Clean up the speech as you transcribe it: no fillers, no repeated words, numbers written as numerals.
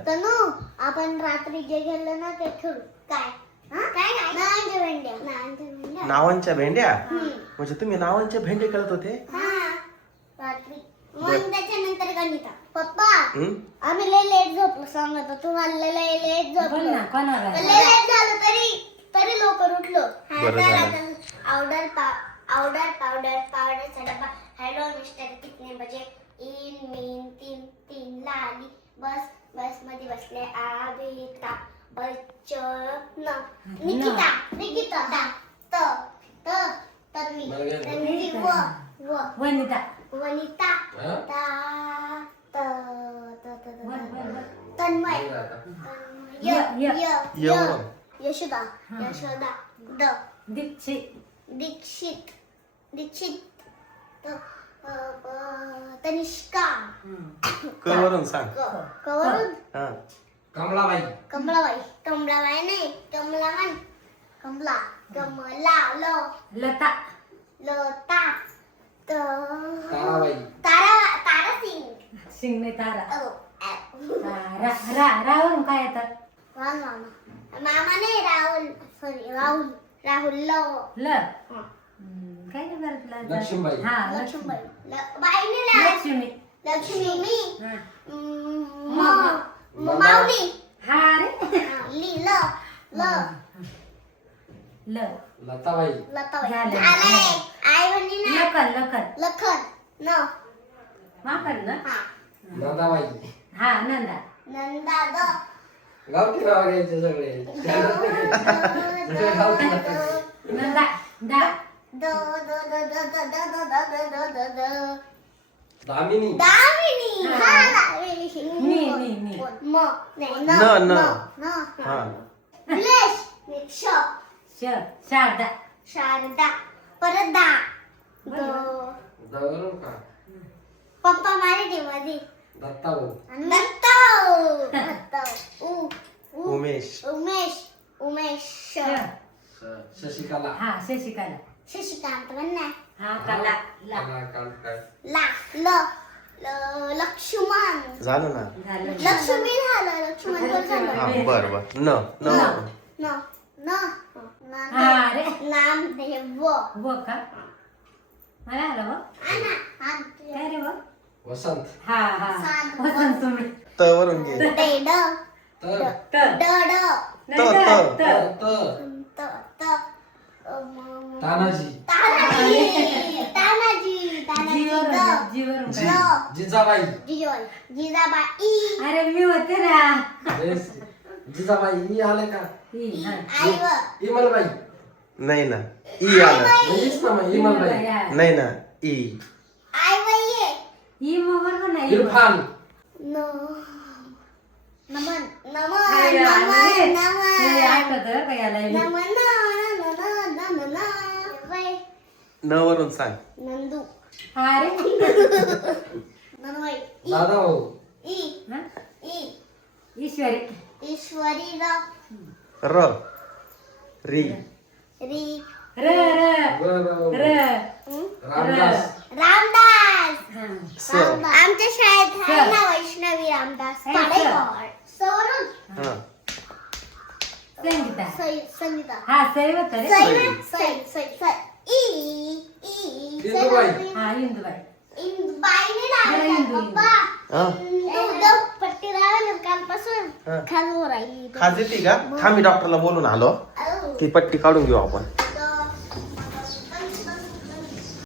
तनु आपण रात्री जे गेलो ना ते खेळू काय काय नावांच्या भेंड्या नावांच्या भेंड्या म्हणजे तुम्ही नावांच्या भेंडे खेळत होते रात्री मग त्याच्यानंतर गणिता पप्पा आम्ही लय लेट झोपलो सांगतो तुम्हाला लय लेट झोपलो लय लेट झालं तरी लवकर उठलो पावडरचा डब्बा हेलो मिस्टर कितने बजे इन मीन तीन तीन लाली बस मध्ये बसले आबिता बच्चन निकिता तन्वी वनिता तन्मय यशोदा दीक्षित तनिष्का कवरून सांग कवरून कमलाबाई नाही कमला लता तारा सिंग नाही तारा रावरून काय येतात मामा नाही राहुल ल काय नाही करत लक्ष्मीबाई लक्ष्मी माऊली लताबाई आई म्हणली ना लखन नंदाबाई नंदा गावठी नाव घ्यायचे सगळे दामिनी शारदा परत पप्पा मराठी मध्ये उमेश शशिकांत लक्ष्मण झालं ना लक्ष्मी झालं लक्ष्मण बर नामदेव वसंत तवरून घे तानाजी जिजाबाई अरे मी होते ना जिजाबाई ई आले का इमलबाई नाही ना ई आलं म्हणजेच ना मग इमलबाई नाही ना ई इरफान न वरून सांग नंदू दादा भाऊ ईश्वरी र री रामदास आमच्या शाळेत आहे ना वैष्णवी रामदास संगीता खाज येते का थांबी डॉक्टरला बोलून आलो ती पट्टी काढून घेऊ आपण